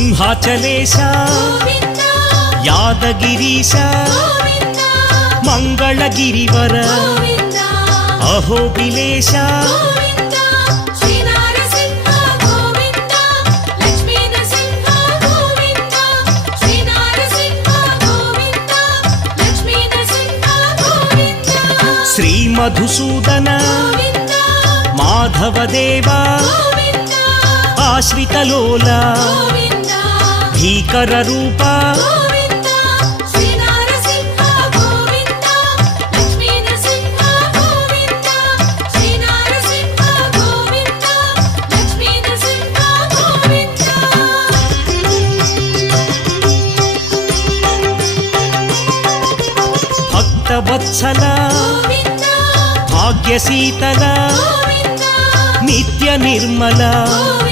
सिंहाचलेश गोविन्द यादगिरीश गोविन्द मंगलगिरिवर गोविन्द अहोबिलेश गोविन्द श्रीनारसिंह गोविन्द लक्ष्मीनरसिंह गोविन्द श्रीनारसिंह गोविन्द लक्ष्मीनरसिंह गोविन्द श्रीमधुसूदन गोविन्द माधवदेव गोविन्द आश्रितलोला गोविन्द भीकररूप गोविन्द श्रीनारसिंह गोविन्द लक्ष्मीनरसिंह गोविन्द श्रीनारसिंह गोविन्द लक्ष्मीनरसिंह गोविन्द भक्तवत्सल गोविन्द भाग्यशीतल गोविन्द नित्य निर्मल गोविन्द